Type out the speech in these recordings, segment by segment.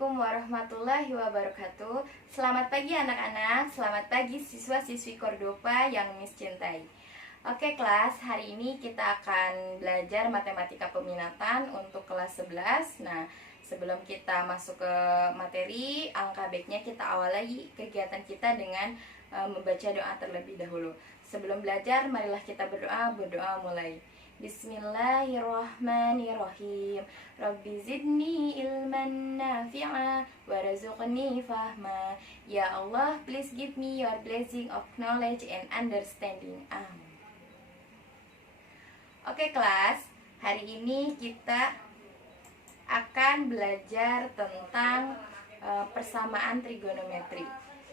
Assalamualaikum warahmatullahi wabarakatuh. Selamat pagi anak-anak, selamat pagi siswa-siswi Cordoba yang Miss cintai. Oke kelas, hari ini kita akan belajar matematika peminatan untuk kelas 11. Nah, sebelum kita masuk ke materi, alangkah baiknya kita awal lagi kegiatan kita dengan membaca doa terlebih dahulu. Sebelum belajar, marilah kita berdoa mulai. Bismillahirrahmanirrahim. Rabbi zidni ilman nafi'a warzuqni fahma. Ya Allah, please give me your blessing of knowledge and understanding. Amin. Oke kelas, hari ini kita akan belajar tentang persamaan trigonometri.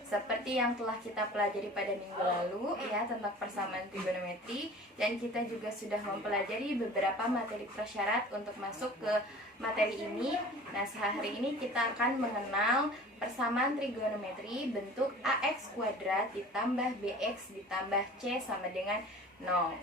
Seperti yang telah kita pelajari pada minggu lalu ya, tentang persamaan trigonometri, dan kita juga sudah mempelajari beberapa materi prasyarat untuk masuk ke materi ini. Nah, hari ini kita akan mengenal persamaan trigonometri bentuk AX kuadrat ditambah BX ditambah C sama dengan 0.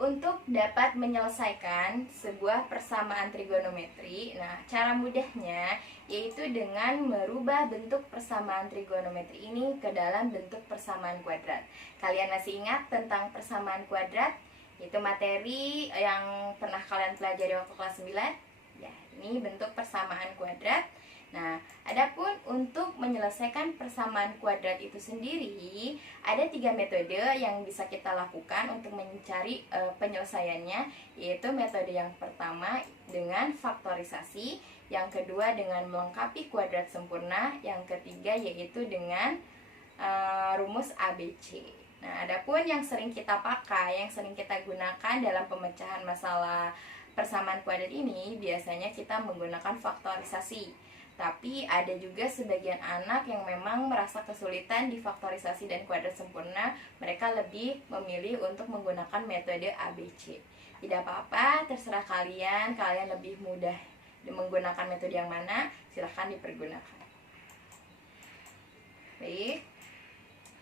Untuk dapat menyelesaikan sebuah persamaan trigonometri, nah cara mudahnya yaitu dengan merubah bentuk persamaan trigonometri ini ke dalam bentuk persamaan kuadrat. Kalian masih ingat tentang persamaan kuadrat? Itu materi yang pernah kalian pelajari waktu kelas 9? Ya, ini bentuk persamaan kuadrat. Nah, adapun untuk menyelesaikan persamaan kuadrat itu sendiri, ada 3 metode yang bisa kita lakukan untuk mencari penyelesaiannya, yaitu metode yang pertama dengan faktorisasi, yang kedua dengan melengkapi kuadrat sempurna, yang ketiga yaitu dengan rumus ABC. Nah, adapun yang sering kita pakai, yang sering kita gunakan dalam pemecahan masalah persamaan kuadrat ini, biasanya kita menggunakan faktorisasi. Tapi ada juga sebagian anak yang memang merasa kesulitan di faktorisasi dan kuadrat sempurna. Mereka lebih memilih untuk menggunakan metode ABC. Tidak apa-apa, terserah kalian lebih mudah menggunakan metode yang mana, silahkan dipergunakan. Baik,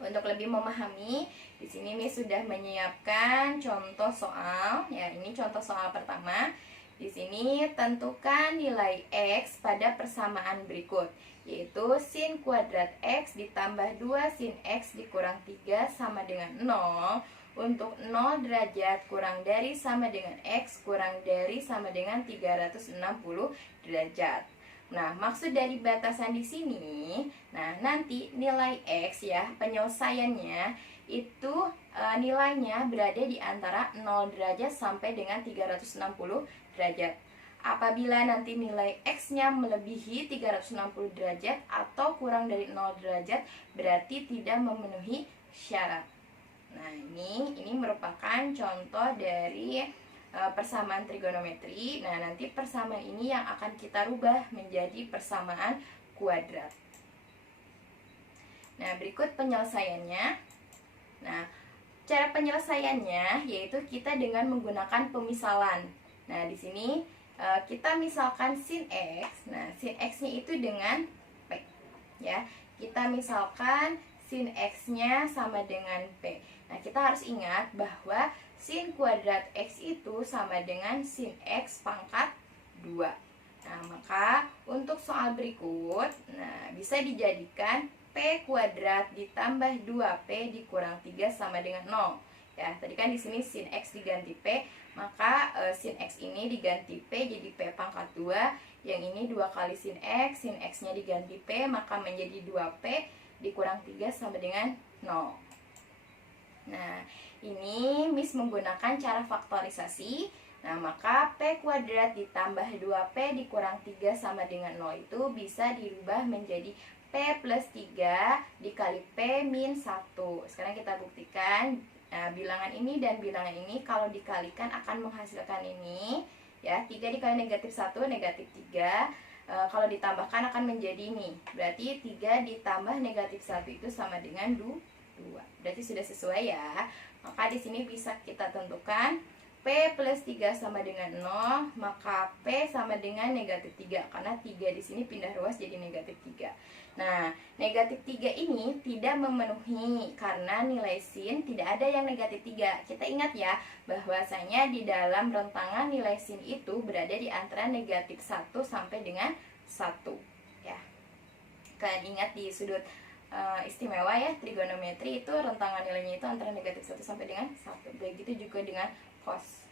untuk lebih memahami, di sini nih sudah menyiapkan contoh soal. Ya, ini contoh soal pertama. Di sini tentukan nilai X pada persamaan berikut, yaitu sin kuadrat X ditambah 2 sin X dikurang 3 sama dengan 0 untuk 0 derajat kurang dari sama dengan X kurang dari sama dengan 360 derajat. Nah, maksud dari batasan di sini, nah nanti nilai X ya, penyelesaiannya itu nilainya berada di antara 0 derajat sampai dengan 360 derajat. Apabila nanti nilai X-nya melebihi 360 derajat atau kurang dari 0 derajat, berarti tidak memenuhi syarat. Nah, ini merupakan contoh dari persamaan trigonometri. Nah, nanti persamaan ini yang akan kita rubah menjadi persamaan kuadrat. Nah, berikut penyelesaiannya. Nah, cara penyelesaiannya yaitu kita dengan menggunakan pemisalan. Nah, di sini kita misalkan sin X. Nah, sin X-nya itu dengan P. Ya, kita misalkan sin X-nya sama dengan P. Nah, kita harus ingat bahwa sin kuadrat X itu sama dengan sin X pangkat 2. Nah, maka untuk soal berikut, nah bisa dijadikan P kuadrat ditambah 2P dikurang 3 sama dengan 0. Ya, tadi kan di sini sin X diganti P, maka sin X ini diganti P jadi P pangkat 2. Yang ini 2 kali sin X-nya diganti P, maka menjadi 2P dikurang 3 sama dengan 0. Nah, ini Miss menggunakan cara faktorisasi. Nah, maka P kuadrat ditambah 2P dikurang 3 sama dengan 0 itu bisa dirubah menjadi P plus 3 dikali P min 1. Sekarang kita buktikan. Nah, bilangan ini dan bilangan ini kalau dikalikan akan menghasilkan ini. Ya, 3 dikali negatif 1, negatif 3. Kalau ditambahkan akan menjadi ini. Berarti 3 ditambah negatif 1 itu sama dengan 2. Berarti sudah sesuai ya. Maka di sini bisa kita tentukan P plus 3 sama dengan 0, maka P sama dengan negatif 3. Karena 3 di sini pindah ruas jadi negatif 3. Nah, negatif 3 ini tidak memenuhi karena nilai sin tidak ada yang negatif 3. Kita ingat ya, bahwasanya di dalam rentangan nilai sin itu berada di antara negatif 1 sampai dengan 1. Kalian ingat di sudut istimewa ya, trigonometri itu rentangan nilainya itu antara -1 sampai dengan 1. Begitu juga dengan cos.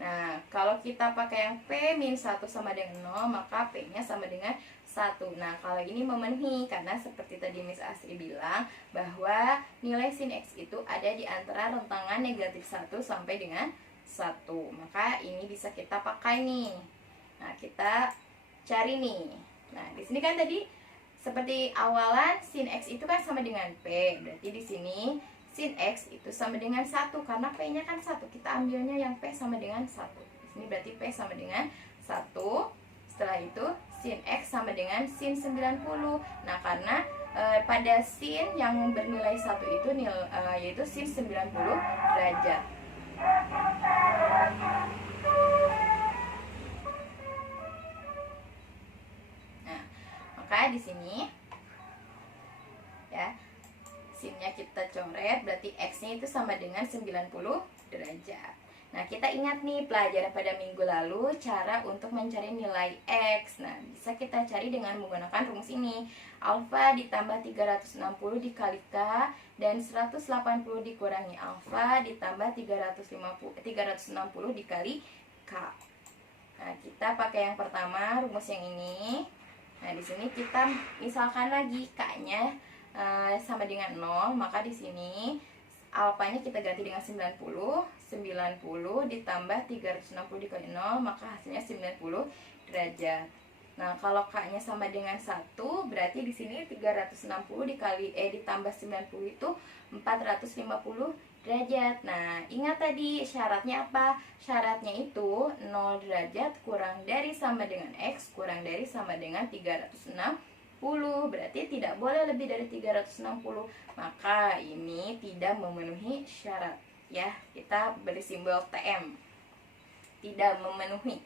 Nah, kalau kita pakai yang P-1 sama dengan 0, maka P-nya sama dengan 1. Nah, kalau ini memenuhi, karena seperti tadi Miss Asri bilang bahwa nilai sin X itu ada di antara rentangan -1 sampai dengan 1. Maka ini bisa kita pakai nih. Nah, kita cari nih. Nah, di sini kan tadi seperti awalan sin X itu kan sama dengan P. Berarti di sini sin X itu sama dengan 1 karena P-nya kan 1. Kita ambilnya yang P sama dengan 1. Di sini berarti P sama dengan 1. Setelah itu sin X sama dengan sin 90. Nah, karena pada sin yang bernilai 1 itu yaitu sin 90 derajat. Nah, maka di sini ya, sinnya kita coret, berarti X-nya itu sama dengan 90 derajat. Nah, kita ingat nih pelajaran pada minggu lalu cara untuk mencari nilai X. Nah, bisa kita cari dengan menggunakan rumus ini. Alfa ditambah 360 dikali K dan 180 dikurangi alfa ditambah 360 dikali K. Nah, kita pakai yang pertama, rumus yang ini. Nah, di sini kita misalkan lagi K-nya sama dengan 0, maka di sini alfanya kita ganti dengan 90 ditambah 360 dikali 0, maka hasilnya 90 derajat. Nah, kalau K-nya sama dengan 1, berarti di sini 360 ditambah 90 itu 450 derajat. Nah, ingat tadi syaratnya apa? Syaratnya itu 0 derajat kurang dari sama dengan X kurang dari sama dengan 360. Berarti tidak boleh lebih dari 360. Maka ini tidak memenuhi syarat ya. Kita beri simbol TM. Tidak memenuhi.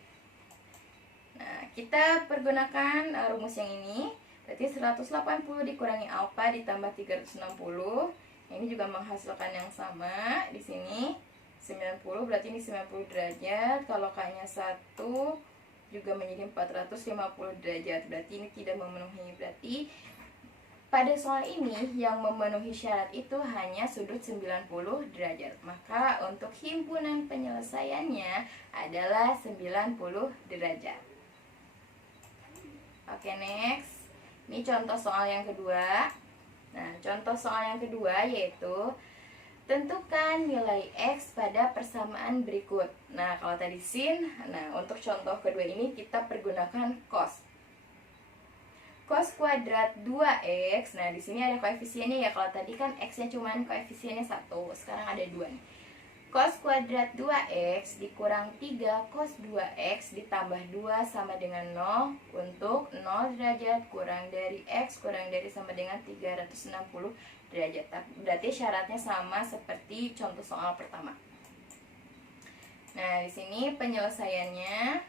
Nah, kita pergunakan rumus yang ini. Berarti 180 dikurangi alfa ditambah 360. Ini juga menghasilkan yang sama. Di sini 90, berarti ini 90 derajat. Kalau K-nya 1 juga menjadi 450 derajat. Berarti ini tidak memenuhi. Berarti pada soal ini yang memenuhi syarat itu hanya sudut 90 derajat. Maka untuk himpunan penyelesaiannya adalah 90 derajat. Oke, next. Ini contoh soal yang kedua. Nah, contoh soal yang kedua yaitu tentukan nilai X pada persamaan berikut. Nah, kalau tadi sin, nah untuk contoh kedua ini kita pergunakan cos. Cos kuadrat 2X. Nah, di sini ada koefisiennya ya. Kalau tadi kan X-nya cuma koefisiennya 1, sekarang ada 2 nih. Cos kuadrat 2X dikurang 3 cos 2X ditambah 2 sama dengan 0 untuk 0 derajat kurang dari X kurang dari sama dengan 360 derajat. Berarti syaratnya sama seperti contoh soal pertama. Nah, di sini penyelesaiannya.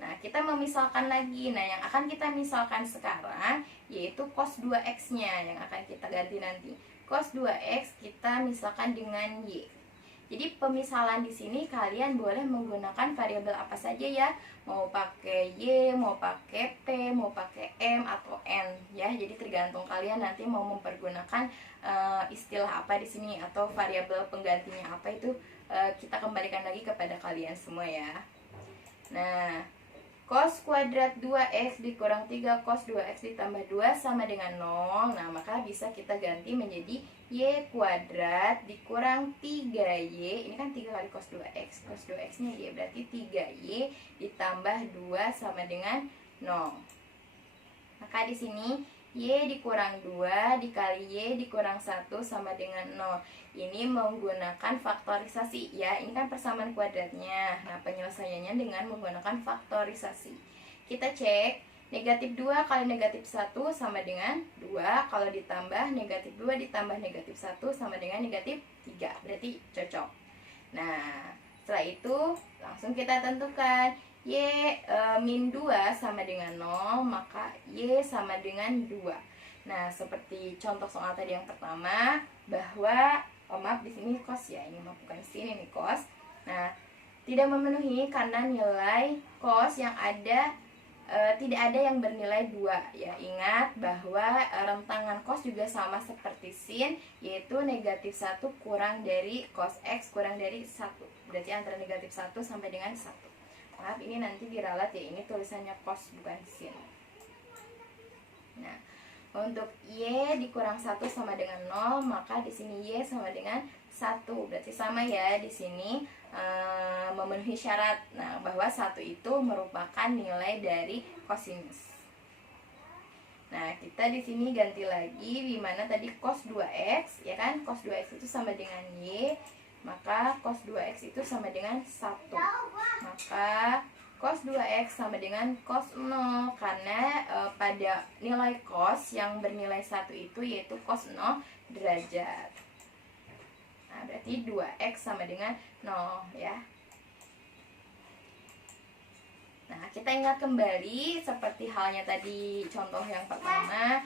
Nah, kita memisalkan lagi. Nah, yang akan kita misalkan sekarang yaitu cos 2X-nya yang akan kita ganti nanti. Cos 2X kita misalkan dengan Y. Jadi pemisalan di sini kalian boleh menggunakan variabel apa saja ya. Mau pakai Y, mau pakai P, mau pakai M atau N ya. Jadi tergantung kalian nanti mau mempergunakan istilah apa di sini atau variabel penggantinya apa itu kita kembalikan lagi kepada kalian semua ya. Nah, cos kuadrat 2X dikurang 3 cos 2X ditambah 2 sama dengan 0. Nah, maka bisa kita ganti menjadi Y kuadrat dikurang 3Y. Ini kan 3 kali cos 2X. Cos 2X nya Y, berarti 3Y ditambah 2 sama dengan 0. Maka di sini Y dikurang 2 dikali Y dikurang 1 sama dengan 0. Ini menggunakan faktorisasi ya. Ini kan persamaan kuadratnya. Nah, penyelesaiannya dengan menggunakan faktorisasi. Kita cek. Negatif 2 kali negatif 1 sama dengan 2. Kalau ditambah negatif 2 ditambah negatif 1 sama dengan negatif 3. Berarti cocok. Nah, setelah itu langsung kita tentukan Y min 2 sama dengan 0, maka Y sama dengan 2. Nah, seperti contoh soal tadi yang pertama, bahwa maaf di sini cos ya, ini bukan sin, ini cos. Nah, tidak memenuhi karena nilai cos yang ada tidak ada yang bernilai 2 ya. Ingat bahwa rentangan cos juga sama seperti sin, yaitu negatif 1 kurang dari cos X kurang dari 1. Berarti antara negatif 1 sampai dengan 1. Maaf, ini nanti diralat ya, ini tulisannya cos bukan sin. Nah, untuk Y dikurang 1 sama dengan 0, maka di sini Y sama dengan 1. Berarti sama ya, di sini memenuhi syarat. Nah, bahwa 1 itu merupakan nilai dari kosinus. Nah, kita di sini ganti lagi, di mana tadi cos 2x ya kan? Cos 2x itu sama dengan Y, maka cos 2x itu sama dengan 1. Maka cos 2x sama dengan cos 0, karena pada nilai cos yang bernilai 1 itu yaitu cos 0 derajat. Nah, berarti 2x sama dengan 0 ya. Nah, kita ingat kembali seperti halnya tadi contoh yang pertama.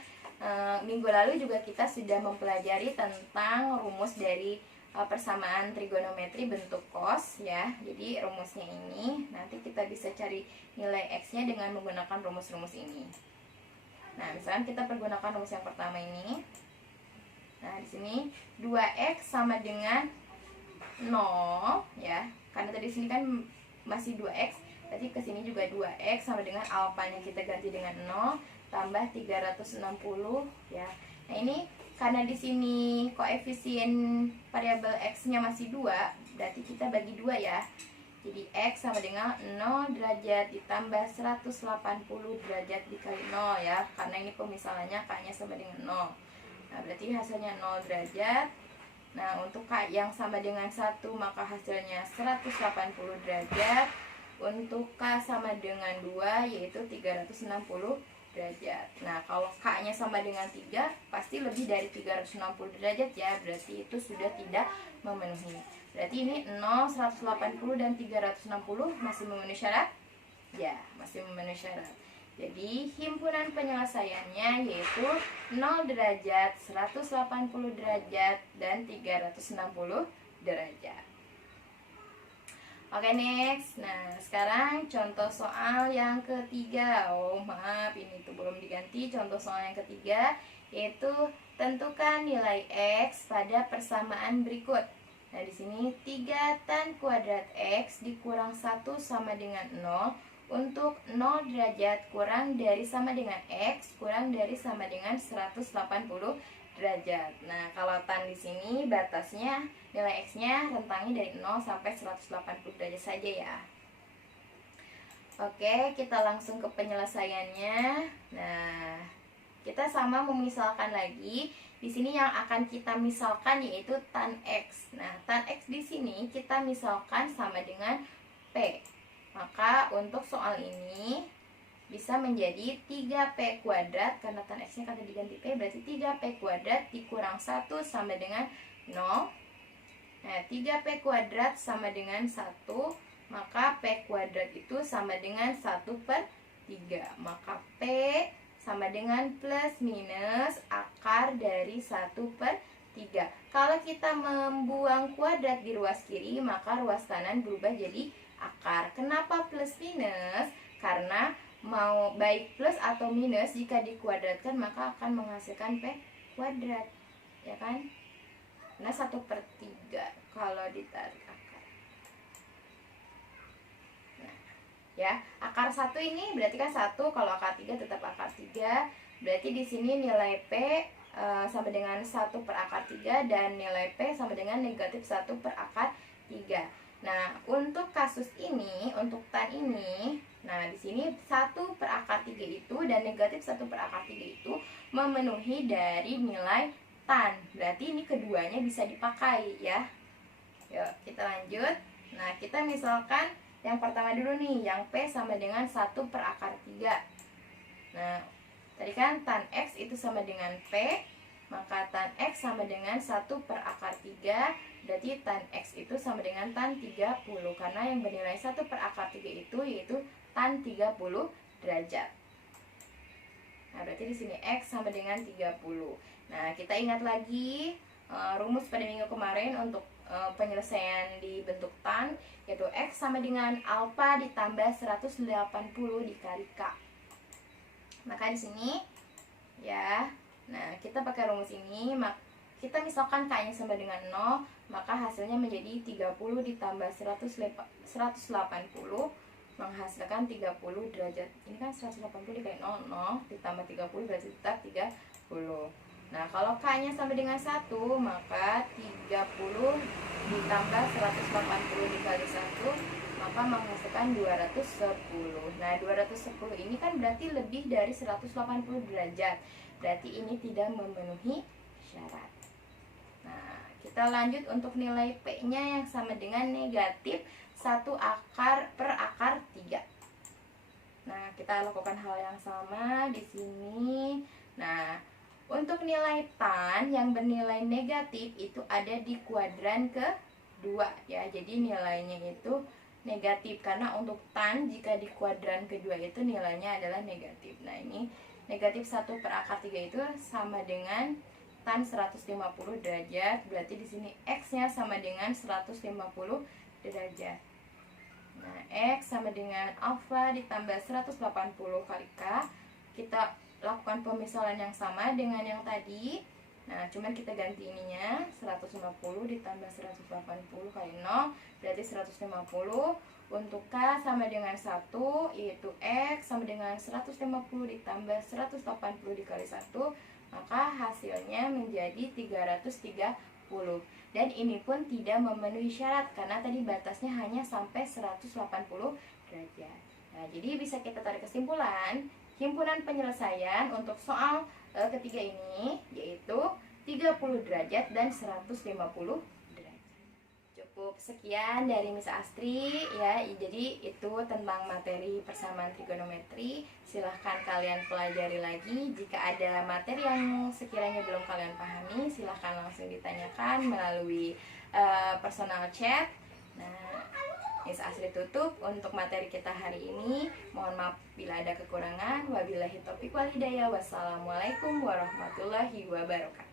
Minggu lalu juga kita sudah mempelajari tentang rumus dari persamaan trigonometri bentuk cos ya. Jadi rumusnya ini nanti kita bisa cari nilai x-nya dengan menggunakan rumus-rumus ini. Nah, misalkan kita pergunakan rumus yang pertama ini. Nah, di sini 2x sama dengan 0 ya. Karena tadi sini kan masih 2x, berarti ke sini juga 2x sama dengan alfanya kita ganti dengan 0 tambah 360 ya. Nah, ini karena di sini koefisien variabel x-nya masih 2, berarti kita bagi 2 ya. Jadi x sama dengan 0 derajat ditambah 180 derajat dikali 0 ya. Karena ini pemisalannya k-nya sama dengan 0. Nah, berarti hasilnya 0 derajat. Nah, untuk K yang sama dengan 1, maka hasilnya 180 derajat. Untuk K sama dengan 2, yaitu 360 derajat. Nah, kalau K-nya sama dengan 3, pasti lebih dari 360 derajat ya. Berarti itu sudah tidak memenuhi. Berarti ini 0, 180, dan 360 masih memenuhi syarat? Ya, masih memenuhi syarat. Jadi himpunan penyelesaiannya yaitu 0 derajat, 180 derajat, dan 360 derajat. Oke, next. Nah, sekarang contoh soal yang ketiga. Oh, maaf, ini tuh belum diganti. Contoh soal yang ketiga yaitu tentukan nilai x pada persamaan berikut. Nah, di sini 3 tan kuadrat x dikurang 1 sama dengan 0 untuk 0 derajat kurang dari sama dengan x kurang dari sama dengan 180 derajat. Nah, kalau tan di sini batasnya nilai x-nya rentangnya dari 0 sampai 180 derajat saja ya. Oke, kita langsung ke penyelesaiannya. Nah, kita sama memisalkan lagi. Di sini yang akan kita misalkan yaitu tan x. Nah, tan x di sini kita misalkan sama dengan p. Maka untuk soal ini bisa menjadi 3p kuadrat, karena tan x-nya kan diganti p, berarti 3p kuadrat dikurang 1 sama dengan 0. Nah, 3p kuadrat sama dengan 1, maka p kuadrat itu sama dengan 1/3. Maka p sama dengan plus minus akar dari 1/3. Kalau kita membuang kuadrat di ruas kiri, maka ruas kanan berubah jadi akar. Kenapa plus minus? Karena mau baik plus atau minus, jika dikuadratkan maka akan menghasilkan p kuadrat, ya kan? Nah, 1/3 kalau ditarik akar. Nah, ya, akar 1 ini berarti kan 1, kalau akar 3 tetap akar 3. Berarti di sini nilai p sama dengan 1/3 dan nilai p sama dengan negatif 1/3. Nah, untuk kasus ini, untuk tan ini, nah di sini 1/3 itu dan negatif 1/3 itu memenuhi dari nilai tan. Berarti ini keduanya bisa dipakai ya. Yuk, kita lanjut. Nah, kita misalkan yang pertama dulu nih, yang p sama dengan 1/3. Nah, tadi kan tan x itu sama dengan p, maka tan x sama dengan 1/3. Berarti tan x itu sama dengan tan 30, karena yang bernilai 1/3 itu yaitu tan 30 derajat. Nah, berarti di sini x sama dengan 30. Nah, kita ingat lagi rumus pada minggu kemarin untuk penyelesaian di bentuk tan, yaitu x sama dengan alfa ditambah 180 dikali k. Maka di sini ya, nah kita pakai rumus ini, kita misalkan K-nya sama dengan 0, maka hasilnya menjadi 30 ditambah 180 menghasilkan 30 derajat. Ini kan 180 dikali 0, 0 ditambah 30 berarti tetap 30. Nah, kalau K-nya sama dengan 1, maka 30 ditambah 180 dikali 1, maka menghasilkan 210. Nah, 210 ini kan berarti lebih dari 180 derajat. Berarti ini tidak memenuhi syarat. Nah, kita lanjut untuk nilai P-nya yang sama dengan negatif 1 akar per akar 3. Nah, kita lakukan hal yang sama di sini. Nah, untuk nilai tan yang bernilai negatif itu ada di kuadran kedua ya. Jadi nilainya itu negatif karena untuk tan jika di kuadran kedua itu nilainya adalah negatif. Nah, ini negatif 1 per akar 3 itu sama dengan tan 150 derajat. Berarti di sini X-nya sama dengan 150 derajat. Nah, X sama dengan alfa ditambah 180 kali K. Kita lakukan pemisalan yang sama dengan yang tadi. Nah, cuman kita ganti ininya, 150 ditambah 180 kali 0 berarti 150. Untuk K sama dengan 1, yaitu X sama dengan 150 ditambah 180 dikali 1, maka hasilnya menjadi 330. Dan ini pun tidak memenuhi syarat karena tadi batasnya hanya sampai 180 derajat. Nah, jadi bisa kita tarik kesimpulan, himpunan penyelesaian untuk soal ketiga ini yaitu 30 derajat dan 150 derajat. Cukup sekian dari Miss Astri ya. Jadi itu tentang materi persamaan trigonometri. Silahkan kalian pelajari lagi. Jika ada materi yang sekiranya belum kalian pahami, silahkan langsung ditanyakan melalui personal chat. Nah, Miss Astri tutup untuk materi kita hari ini. Mohon maaf bila ada kekurangan. Wabillahi taufiq wal hidayah. Wassalamualaikum warahmatullahi wabarakatuh.